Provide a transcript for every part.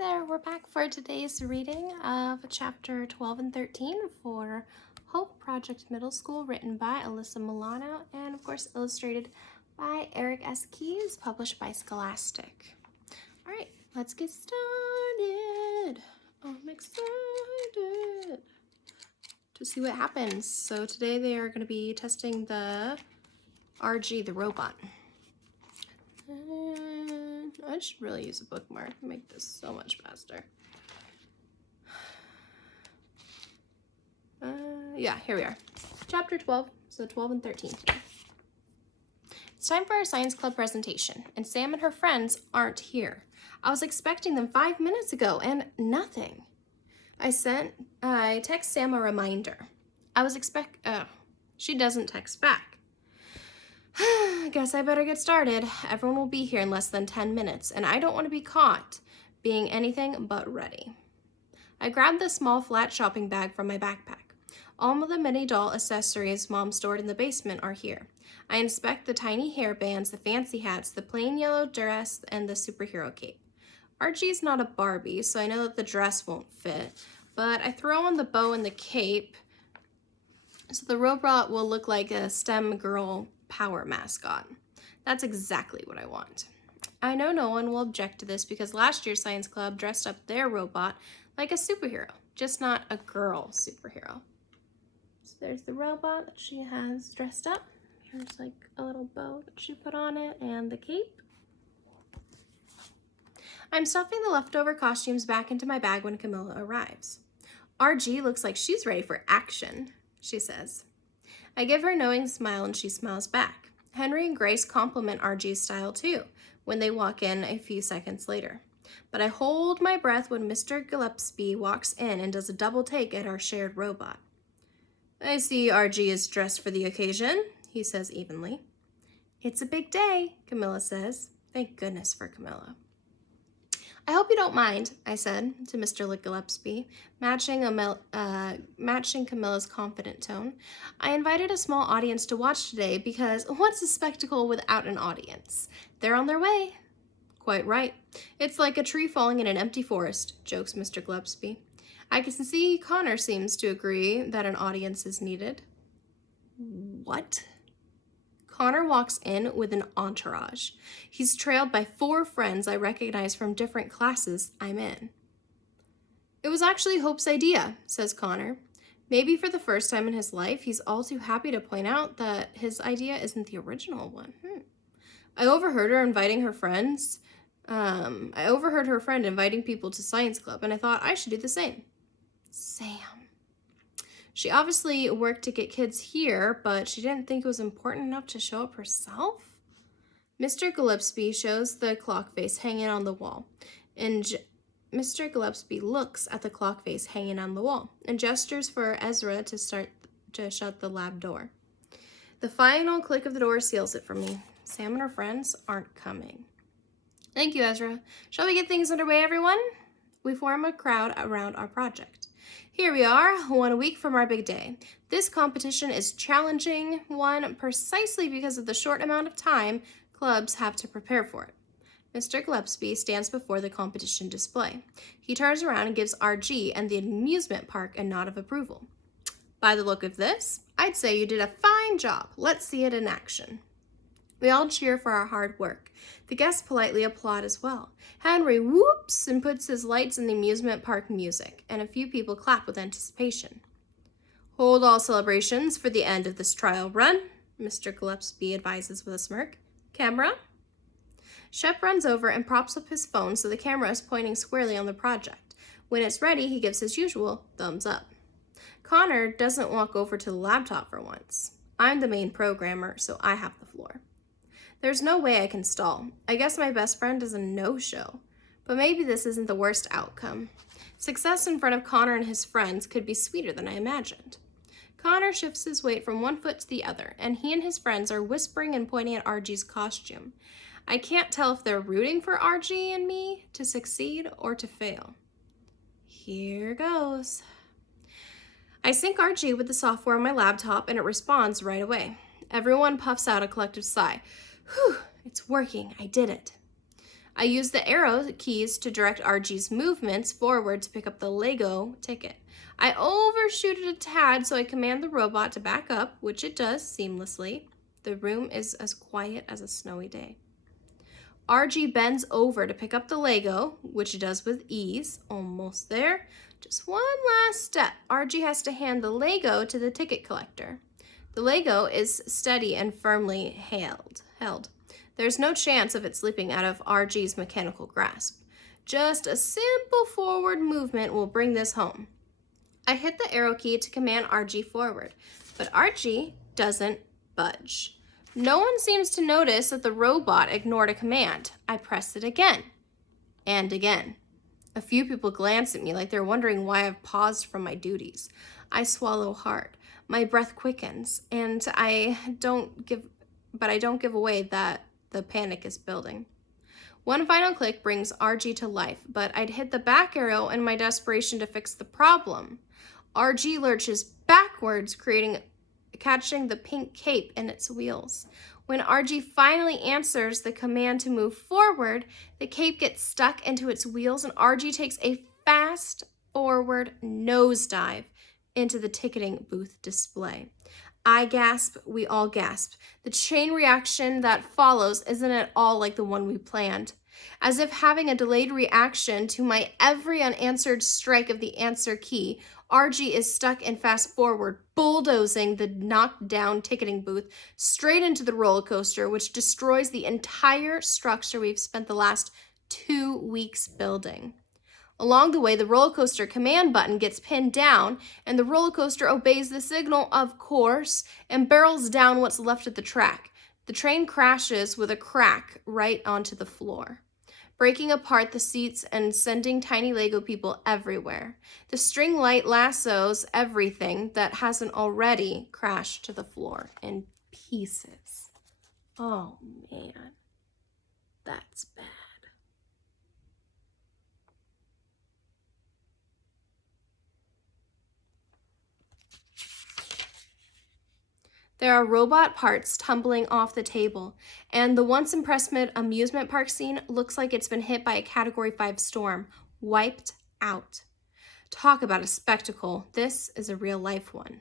Hi there, we're back for today's reading of chapter 12 and 13 for Hope Project Middle School, written by Alyssa Milano and of course illustrated by Eric S. Keyes, published by Scholastic. All right, let's get started. I'm excited to see what happens. So today they are going to be testing the RG, the robot. And I should really use a bookmark to make this so much faster. Yeah, here we are. Chapter 12, so 12 and 13 today. It's time for our science club presentation, and Sam and her friends aren't here. I was expecting them 5 minutes ago, and nothing. I text Sam a reminder. She doesn't text back. I guess I better get started. Everyone will be here in less than 10 minutes, and I don't want to be caught being anything but ready. I grabbed the small flat shopping bag from my backpack. All of the many doll accessories Mom stored in the basement are here. I inspect the tiny hair bands, the fancy hats, the plain yellow dress, and the superhero cape. Archie's not a Barbie, so I know that the dress won't fit, but I throw on the bow and the cape so the robot will look like a STEM girl power mascot. That's exactly what I want. I know no one will object to this because last year's science club dressed up their robot like a superhero, just not a girl superhero. So there's the robot that she has dressed up. Here's like a little bow that she put on it and the cape. I'm stuffing the leftover costumes back into my bag when Camilla arrives. RG looks like she's ready for action, she says. I give her a knowing smile and she smiles back. Henry and Grace compliment RG's style too when they walk in a few seconds later. But I hold my breath when Mr. Gillespie walks in and does a double take at our shared robot. I see RG is dressed for the occasion, he says evenly. It's a big day, Camilla says. Thank goodness for Camilla. I hope you don't mind, I said to Mr. Gillespie, matching Camilla's confident tone. I invited a small audience to watch today because what's a spectacle without an audience? They're on their way. Quite right. It's like a tree falling in an empty forest, jokes Mr. Gillespie. I can see Connor seems to agree that an audience is needed. What? Connor walks in with an entourage. He's trailed by 4 friends I recognize from different classes I'm in. It was actually Hope's idea, says Connor. Maybe for the first time in his life, he's all too happy to point out that his idea isn't the original one. I overheard her friend inviting people to science club, and I thought I should do the same. Sam. She obviously worked to get kids here, but she didn't think it was important enough to show up herself? Mr. Gillespie shows the clock face hanging on the wall, and Mr. Gillespie looks at the clock face hanging on the wall and gestures for Ezra to shut the lab door. The final click of the door seals it for me. Sam and her friends aren't coming. Thank you, Ezra. Shall we get things underway, everyone? We form a crowd around our project. Here we are, 1 week from our big day. This competition is challenging one precisely because of the short amount of time clubs have to prepare for it. Mr. Gillespie stands before the competition display. He turns around and gives RG and the amusement park a nod of approval. By the look of this, I'd say you did a fine job. Let's see it in action. We all cheer for our hard work. The guests politely applaud as well. Henry whoops and puts his lights in the amusement park music, and a few people clap with anticipation. Hold all celebrations for the end of this trial run, Mr. Gillespie advises with a smirk. Camera? Shep runs over and props up his phone so the camera is pointing squarely on the project. When it's ready, he gives his usual thumbs up. Connor doesn't walk over to the laptop for once. I'm the main programmer, so I have the floor. There's no way I can stall. I guess my best friend is a no-show. But maybe this isn't the worst outcome. Success in front of Connor and his friends could be sweeter than I imagined. Connor shifts his weight from one foot to the other, and he and his friends are whispering and pointing at RG's costume. I can't tell if they're rooting for RG and me to succeed or to fail. Here goes. I sync RG with the software on my laptop, and it responds right away. Everyone puffs out a collective sigh. Whew, it's working. I did it. I use the arrow keys to direct RG's movements forward to pick up the Lego ticket. I overshoot it a tad, so I command the robot to back up, which it does seamlessly. The room is as quiet as a snowy day. RG bends over to pick up the Lego, which it does with ease. Almost there. Just one last step. RG has to hand the Lego to the ticket collector. The Lego is steady and firmly held. There's no chance of it slipping out of RG's mechanical grasp. Just a simple forward movement will bring this home. I hit the arrow key to command RG forward, but RG doesn't budge. No one seems to notice that the robot ignored a command. I press it again and again. A few people glance at me like they're wondering why I've paused from my duties. I swallow hard. My breath quickens, and I don't give away that the panic is building. One final click brings RG to life, but I'd hit the back arrow in my desperation to fix the problem. RG lurches backwards, catching the pink cape in its wheels. When RG finally answers the command to move forward, the cape gets stuck into its wheels and RG takes a fast forward nosedive into the ticketing booth display. I gasp, we all gasp. The chain reaction that follows isn't at all like the one we planned. As if having a delayed reaction to my every unanswered strike of the answer key, RG is stuck in fast forward, bulldozing the knocked down ticketing booth straight into the roller coaster, which destroys the entire structure we've spent the last 2 weeks building. Along the way, the roller coaster command button gets pinned down, and the roller coaster obeys the signal, of course, and barrels down what's left of the track. The train crashes with a crack right onto the floor, breaking apart the seats and sending tiny Lego people everywhere. The string light lassos everything that hasn't already crashed to the floor in pieces. Oh man, that's bad. There are robot parts tumbling off the table, and the once impressive amusement park scene looks like it's been hit by a Category 5 storm, wiped out. Talk about a spectacle. This is a real-life one.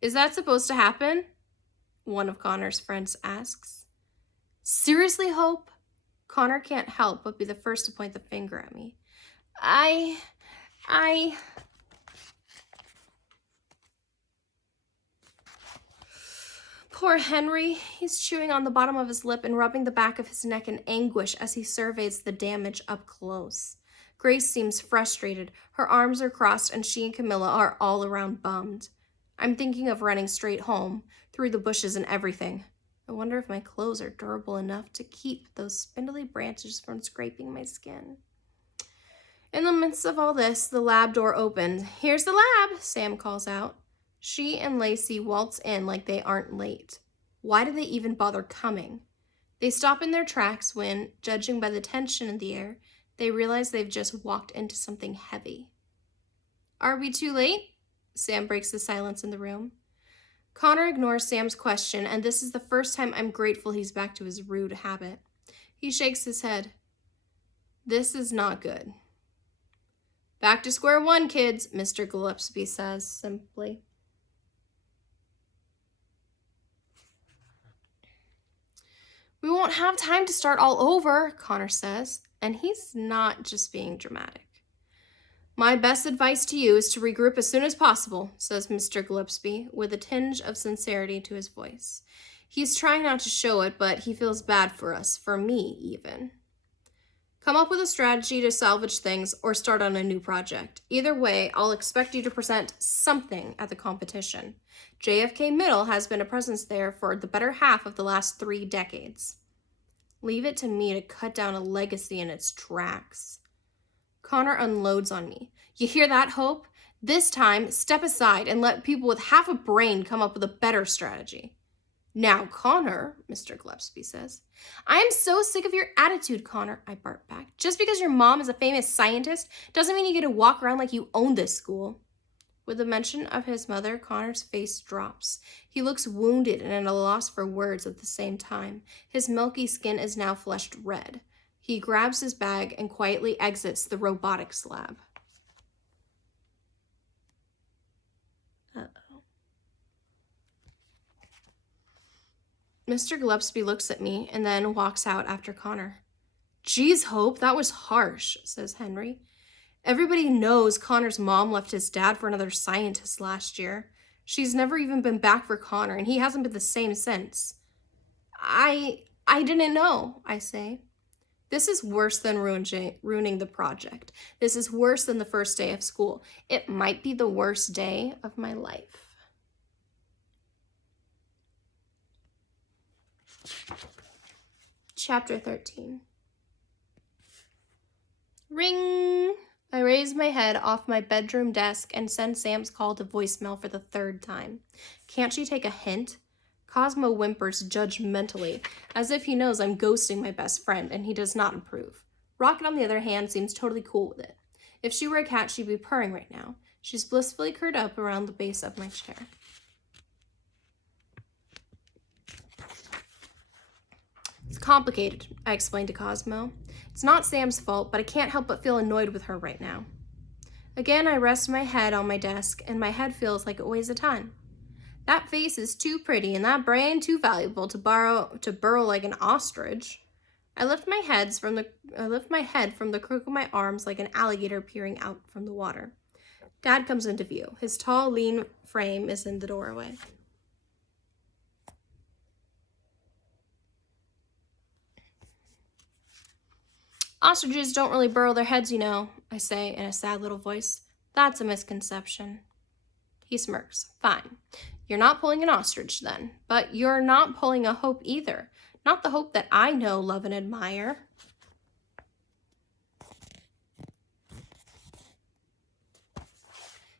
Is that supposed to happen? One of Connor's friends asks. Seriously, Hope? Connor can't help but be the first to point the finger at me. Poor Henry. He's chewing on the bottom of his lip and rubbing the back of his neck in anguish as he surveys the damage up close. Grace seems frustrated. Her arms are crossed and she and Camilla are all around bummed. I'm thinking of running straight home, through the bushes and everything. I wonder if my clothes are durable enough to keep those spindly branches from scraping my skin. In the midst of all this, the lab door opens. Here's the lab, Sam calls out. She and Lacey waltz in like they aren't late. Why do they even bother coming? They stop in their tracks when, judging by the tension in the air, they realize they've just walked into something heavy. Are we too late? Sam breaks the silence in the room. Connor ignores Sam's question, and this is the first time I'm grateful he's back to his rude habit. He shakes his head. This is not good. Back to square one, kids, Mr. Gillespie says simply. We won't have time to start all over, Connor says, and he's not just being dramatic. My best advice to you is to regroup as soon as possible, says Mr. Gillespie, with a tinge of sincerity to his voice. He's trying not to show it, but he feels bad for us, for me even. Come up with a strategy to salvage things or start on a new project. Either way, I'll expect you to present something at the competition. JFK Middle has been a presence there for the better half of the last 3 decades. Leave it to me to cut down a legacy in its tracks. Connor unloads on me. You hear that, Hope? This time, step aside and let people with half a brain come up with a better strategy. Now, Connor, Mr. Gillespie says. I am so sick of your attitude, Connor, I bark back. Just because your mom is a famous scientist doesn't mean you get to walk around like you own this school. With the mention of his mother, Connor's face drops. He looks wounded and at a loss for words at the same time. His milky skin is now flushed red. He grabs his bag and quietly exits the robotics lab. Uh-oh. Mr. Gillespie looks at me and then walks out after Connor. "Geez, Hope, that was harsh," says Henry. "Everybody knows Connor's mom left his dad for another scientist last year. She's never even been back for Connor, and he hasn't been the same since." I didn't know," I say. "This is worse than ruining the project. This is worse than the first day of school. It might be the worst day of my life." Chapter 13. Ring! I raise my head off my bedroom desk and send Sam's call to voicemail for the third time. Can't she take a hint? Cosmo whimpers judgmentally, as if he knows I'm ghosting my best friend, and he does not approve. Rocket, on the other hand, seems totally cool with it. If she were a cat, she'd be purring right now. She's blissfully curled up around the base of my chair. "It's complicated," I explained to Cosmo. "It's not Sam's fault, but I can't help but feel annoyed with her right now." Again, I rest my head on my desk, and my head feels like it weighs a ton. That face is too pretty, and that brain too valuable to burrow like an ostrich. I lift my head from the crook of my arms like an alligator peering out from the water. Dad comes into view. His tall, lean frame is in the doorway. "Ostriches don't really burrow their heads, you know," I say in a sad little voice. "That's a misconception." He smirks. "Fine. You're not pulling an ostrich then, but you're not pulling a Hope either. Not the Hope that I know, love, and admire."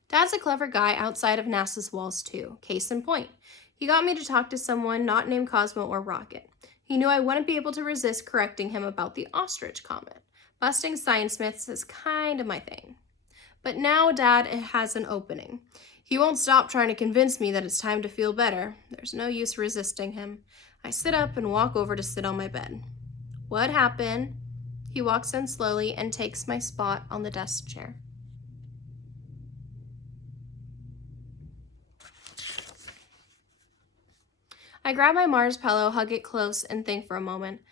Dad's a clever guy outside of NASA's walls too. Case in point. He got me to talk to someone not named Cosmo or Rocket. He knew I wouldn't be able to resist correcting him about the ostrich comment. Busting science myths is kind of my thing. But now Dad has an opening. He won't stop trying to convince me that it's time to feel better. There's no use resisting him. I sit up and walk over to sit on my bed. "What happened?" He walks in slowly and takes my spot on the desk chair. I grab my Mars pillow, hug it close, and think for a moment.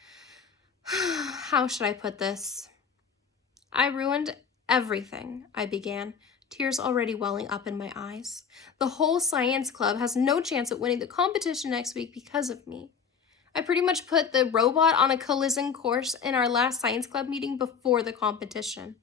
How should I put this? "I ruined everything," I began, tears already welling up in my eyes. "The whole science club has no chance at winning the competition next week because of me. I pretty much put the robot on a collision course in our last science club meeting before the competition.